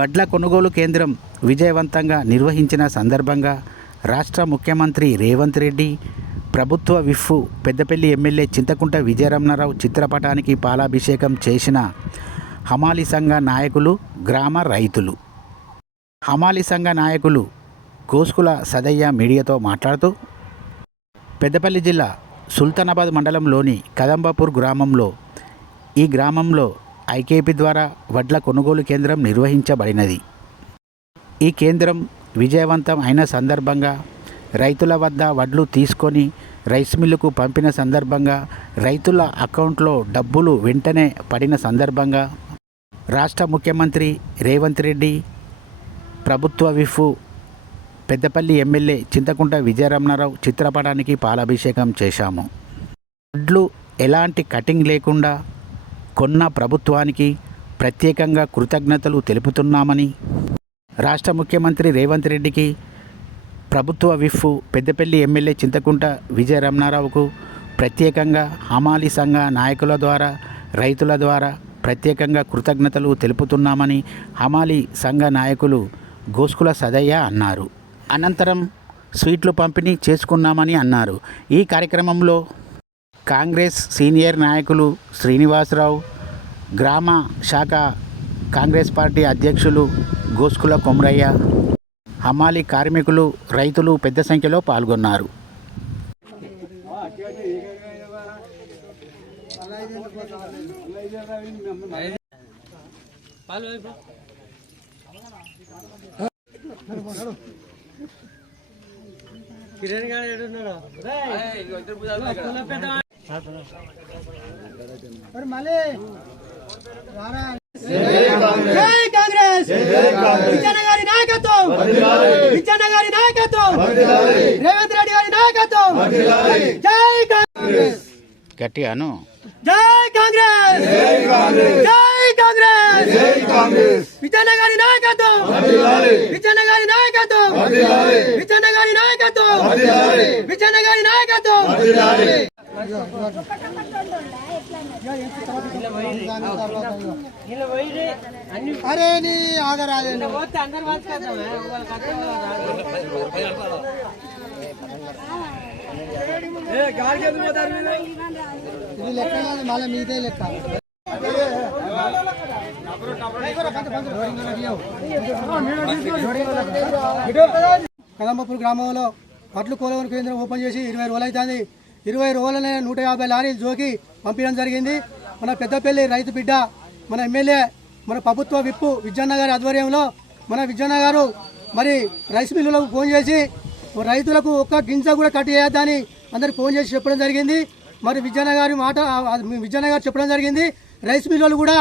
వడ్ల కొనుగోలు కేంద్రం విజయవంతంగా నిర్వహించిన సందర్భంగా రాష్ట్ర ముఖ్యమంత్రి రేవంత్ రెడ్డి, ప్రభుత్వ విప్ పెద్దపల్లి ఎమ్మెల్యే చింతకుంట విజయరమణారావు చిత్రపటానికి పాలాభిషేకం చేసిన హమాలీ సంఘ నాయకులు, గ్రామ రైతులు. హమాలీ సంఘ నాయకులు గోస్కుల సదయ్య మీడియాతో మాట్లాడుతూ, పెద్దపల్లి జిల్లా సుల్తానాబాద్ మండలంలోని కదంబాపూర్ గ్రామంలో ఈ గ్రామంలో ఐకేపీ ద్వారా వడ్ల కొనుగోలు కేంద్రం నిర్వహించబడినది. ఈ కేంద్రం విజయవంతం అయిన సందర్భంగా రైతుల వద్ద వడ్లు తీసుకొని రైస్ మిల్లుకు పంపిన సందర్భంగా రైతుల అకౌంట్లో డబ్బులు వెంటనే పడిన సందర్భంగా రాష్ట్ర ముఖ్యమంత్రి రేవంత్ రెడ్డి, ప్రభుత్వ విప్ పెద్దపల్లి ఎమ్మెల్యే చింతకుంట విజయరమణారావు చిత్రపటానికి పాలాభిషేకం చేశాము. వడ్లు ఎలాంటి కటింగ్ లేకుండా కొన్న ప్రభుత్వానికి ప్రత్యేకంగా కృతజ్ఞతలు తెలుపుతున్నామని, రాష్ట్ర ముఖ్యమంత్రి రేవంత్ రెడ్డికి, ప్రభుత్వ విప్ పెద్దపల్లి ఎమ్మెల్యే చింతకుంట విజయరమణారావుకు ప్రత్యేకంగా హమాలీ సంఘ నాయకుల ద్వారా, రైతుల ద్వారా ప్రత్యేకంగా కృతజ్ఞతలు తెలుపుతున్నామని హమాలీ సంఘ నాయకులు గోస్కుల సదయ్య అన్నారు. అనంతరం స్వీట్లు పంపిణీ చేసుకున్నామని అన్నారు. ఈ కార్యక్రమంలో కాంగ్రెస్ సీనియర్ నాయకులు శ్రీనివాసరావు, గ్రామ శాఖ కాంగ్రెస్ పార్టీ అధ్యక్షులు గోస్కుల కొమరయ్య, హమాలీ కార్మికులు, రైతులు పెద్ద సంఖ్యలో పాల్గొన్నారు. జై కాంగ్రెస్, విజయనగరి నాయకత్వం, విజయనగరి నాయకత్వం, రేవంత్ రెడ్డి గారి నాయకత్వం. జై కాంగ్రెస్, గట్టిగాను జై కాంగ్రెస్, జై కాంగ్రెస్, జై కాంగ్రెస్, విజయనగరి నాయకత్వం, విజయనగరి నాయకత్వం, విజయనగరి నాయకత్వం, విజయనగరి నాయకత్వం. అరే నీ ఆగరాజు ఇది లెక్క మళ్ళీ మీదే లెక్క. కదంబాపూర్ గ్రామంలో వడ్లు కొనుగోలు కేంద్రం ఓపెన్ చేసి 20 రోజులు అవుతుంది. 20 రోజులనే 150 లారీలు జోకి పంపించడం జరిగింది. మన పెద్దపల్లి రైతు బిడ్డ, మన ఎమ్మెల్యే, మన ప్రభుత్వ విప్ విజయన్న గారి ఆధ్వర్యంలో మన విజయన్న గారు మరి రైస్ మిల్లులకు ఫోన్ చేసి రైతులకు ఒక్క గింజ కూడా కట్ చేయొద్దని అందరికి ఫోన్ చేసి చెప్పడం జరిగింది. మరి విజయన్న గారు చెప్పడం జరిగింది. రైస్ మిల్లులు కూడా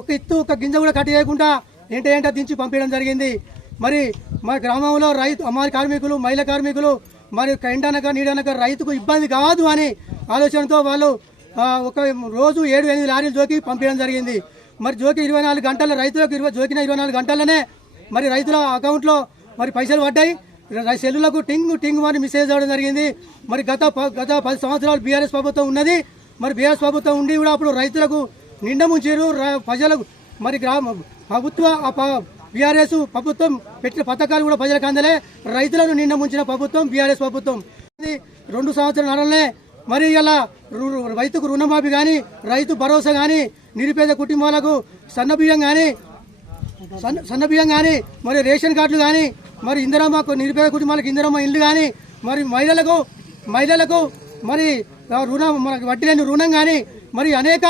ఒక్క గింజ కూడా కట్ చేయకుండా ఏంటంటే దించి పంపించడం జరిగింది. మరి మా గ్రామంలో అమ్మాయి కార్మికులు, మహిళా కార్మికులు మరి ఎండనక నీడనక రైతుకు ఇబ్బంది కాదు అని ఆలోచనతో వాళ్ళు ఒక రోజు 7-8 లారీలు జోకి పంపించడం జరిగింది. మరి జోకి 24 గంటల రైతులకు జోకిన 24 గంటలనే మరి రైతుల అకౌంట్లో మరి పైసలు పడ్డాయి. సెల్లులకు టింగ్ అని మెసేజ్ అవ్వడం జరిగింది. మరి గత 10 సంవత్సరాలు బీఆర్ఎస్ ప్రభుత్వం ఉన్నది. మరి బీఆర్ఎస్ ప్రభుత్వం ఉండి కూడా అప్పుడు రైతులకు నిండా ముంచారు. ప్రజలకు మరి ప్రభుత్వ బీఆర్ఎస్ ప్రభుత్వం పెట్టిన పథకాలు కూడా ప్రజలకు అందలే. రైతులను నిండా ముంచిన ప్రభుత్వం బీఆర్ఎస్ ప్రభుత్వం. 2 సంవత్సరాలనే మరి ఇలా రైతుకు రుణమాఫీ కానీ, రైతు భరోసా కానీ, నిరుపేద కుటుంబాలకు సన్నబియ్యం కానీ, మరి రేషన్ కార్డులు కానీ, మరి ఇందిరమ్మ నిరుపేద కుటుంబాలకు ఇందిరమ్మ ఇల్లు కానీ, మరి మహిళలకు మరి వడ్డీ లేని రుణం కానీ, మరి అనేక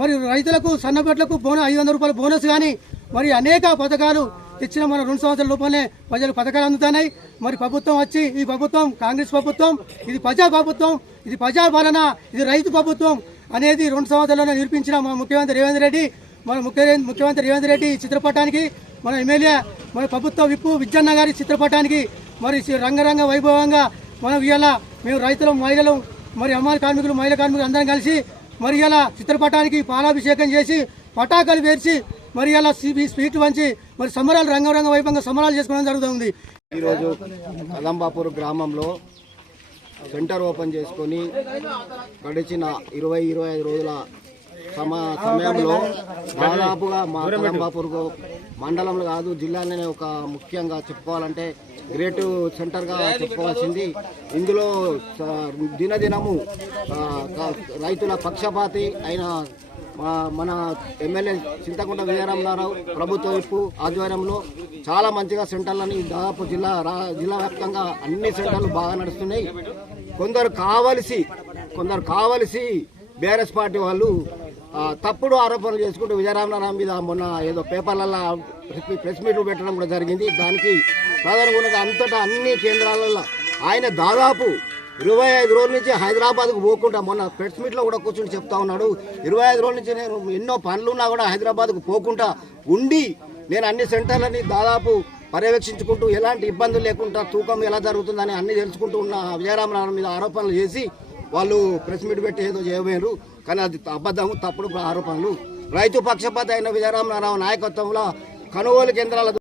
మరి రైతులకు సన్నబట్లకు 500 రూపాయల బోనస్ కానీ, మరి అనేక పథకాలు తెచ్చిన మన 2 సంవత్సరాల లోపలనే ప్రజలు పథకాలు అందుతున్నాయి. మరి ప్రభుత్వం వచ్చి ఈ ప్రభుత్వం కాంగ్రెస్ ప్రభుత్వం, ఇది ప్రజా ప్రభుత్వం, ఇది ప్రజాపాలన, ఇది రైతు ప్రభుత్వం అనేది 2 సంవత్సరాల్లో నిరూపించిన మన ముఖ్యమంత్రి రేవంత్ రెడ్డి చిత్రపటానికి, మన ఎమ్మెల్యే, మన ప్రభుత్వ విప్ విజయన్న గారి చిత్రపటానికి మరి రంగరంగ వైభవంగా మనం ఇవాళ మేము రైతులు, మహిళలు, మరి అమ్మాయి కార్మికులు, మహిళా కార్మికులు అందరం కలిసి మరి ఇలా చిత్రపటానికి పాలాభిషేకం చేసి పటాకాలు పేర్చి మరి ఇలా స్వీట్లు పంచి మరి సంబరాలు రంగరంగ వైభవంగా సంబరాలు చేసుకోవడం జరుగుతుంది. ఈరోజు కదంబాపూర్ గ్రామంలో సెంటర్ ఓపెన్ చేసుకొని గడిచిన 20-25 రోజుల సమయంలో దాదాపుగా మా కలంబాపూర్ మండలంలో కాదు జిల్లాలోనే ఒక ముఖ్యంగా చెప్పుకోవాలంటే గ్రేట్ సెంటర్గా చెప్పుకోవాల్సింది. ఇందులో దినదినము రైతుల పక్షపాతి అయిన మన ఎమ్మెల్యే చింతకుంట విజయరామరావు ప్రభుత్వ వైపు ఆధ్వర్యంలో చాలా మంచిగా సెంటర్లని దాదాపు జిల్లా వ్యాప్తంగా అన్ని సెంటర్లు బాగా నడుస్తున్నాయి. కొందరు కావలసి బీఆర్ఎస్ పార్టీ వాళ్ళు తప్పుడు ఆరోపణలు చేసుకుంటూ విజయరామరావు మీద మొన్న ఏదో పేపర్లలో ప్రెస్ మీట్లు పెట్టడం కూడా జరిగింది. దానికి సాధారణంగా అంతటా అన్ని కేంద్రాలలో ఆయన దాదాపు 25 రోజుల నుంచి హైదరాబాద్కు పోకుండా మొన్న ప్రెస్ మీట్లో కూడా కూర్చొని చెప్తా ఉన్నాడు. 25 రోజుల నుంచి నేను ఎన్నో పనులున్నా కూడా హైదరాబాద్కు పోకుండా ఉండి నేను అన్ని సెంటర్లని దాదాపు పర్యవేక్షించుకుంటూ ఎలాంటి ఇబ్బందులు లేకుండా తూకం ఎలా జరుగుతుందని అన్ని తెలుసుకుంటూ ఉన్న విజయరామరావు మీద ఆరోపణలు చేసి వాళ్ళు ప్రెస్ మీట్ పెట్టి ఏదో చేయబోయారు. కానీ అది అబద్ధము, తప్పుడు ఆరోపణలు. రైతు పక్షపాత అయిన విజయరామరావు నాయకత్వంలో కొనుగోలు కేంద్రాల